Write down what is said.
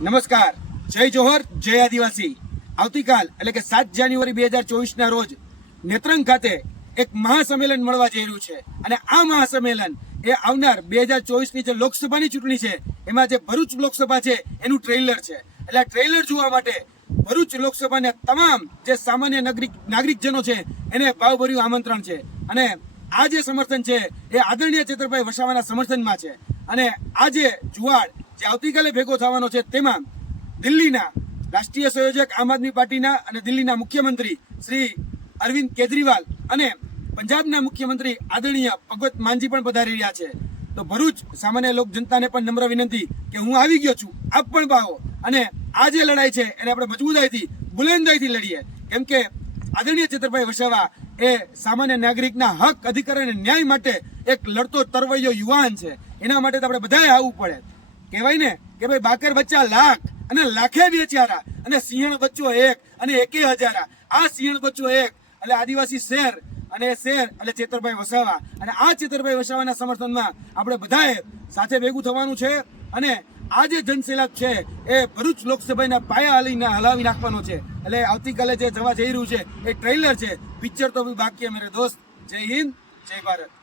નમસ્કાર, જય જોહર, જય આદિવાસી। આવતીકાલ એટલે કે 7 જાન્યુઆરી 2024 રોજ નેત્રંગ ખાતે એક મહાસંમેલન મળવા જઈ રહ્યું છે અને આ મહાસંમેલન એ આવનાર 2024ની જે લોકસભાની ચૂંટણી છે એમાં જે ભરૂચ લોકસભા છે એનું ટ્રેલર છે। એટલે આ ટ્રેલર જોવા માટે ભરૂચ લોકસભાના તમામ જે સામાન્ય નાગરિકજનો છે એને ભાવભર્યું આમંત્રણ છે અને આ જે સમર્થન છે એ આદરણીય ચેતરભાઈ વસાવાના સમર્થનમાં છે અને આ જે જુવાળ જે આવતીકાલે ભેગો થવાનો છે તેમાં દિલ્હીના રાષ્ટ્રીય સંયોજક આમ આદમી પાર્ટીના અને દિલ્હીના મુખ્યમંત્રી શ્રી અરવિંદ કેજરીવાલ અને પંજાબના મુખ્યમંત્રી આદરણીય ભગવત માનજી પણ પધારી રહ્યા છે। તો ભરૂચ સામાન્ય લોક જનતાને પણ નમ્ર વિનંતી કે હું આવી ગયો છું, આપ પણ પાવો અને આ જે લડાઈ છે એને આપણે મજબૂતાઈથી બુલંદાઈથી લડીએ, કેમ કે આદરણીય ચેતરભાઈ વસાવા એ સામાન્ય નાગરિકના હક, અધિકાર અને ન્યાય માટે એક લડતો તરવૈયો યુવાન છે। એના માટે તો આપણે બધાએ આવવું પડે। કહેવાય ને કે ભાઈ બાકર બચ્ચા લાખ અને લાખે બેચારા અને સિંહણ બચ્ચો એક અને એકે હજારા। આ સિંહણ બચ્ચો એક એટલે આદિવાસી શેર અને શેર એટલે ચેતરભાઈ વસાવા અને આ ચેતરભાઈ વસાવાના સમર્થનમાં આપણે બધાએ સાથે ભેગું થવાનું છે અને આ જે જનસેલાબ છે એ ભરૂચ લોકસભાના પાયા હલાવી નાખવાનો છે। એટલે આવતીકાલે જે જવા જઈ રહ્યું છે એ ટ્રેલર છે, પિક્ચર તો બાકી है मेरे दोस्त। जय हिंद, जय भारत।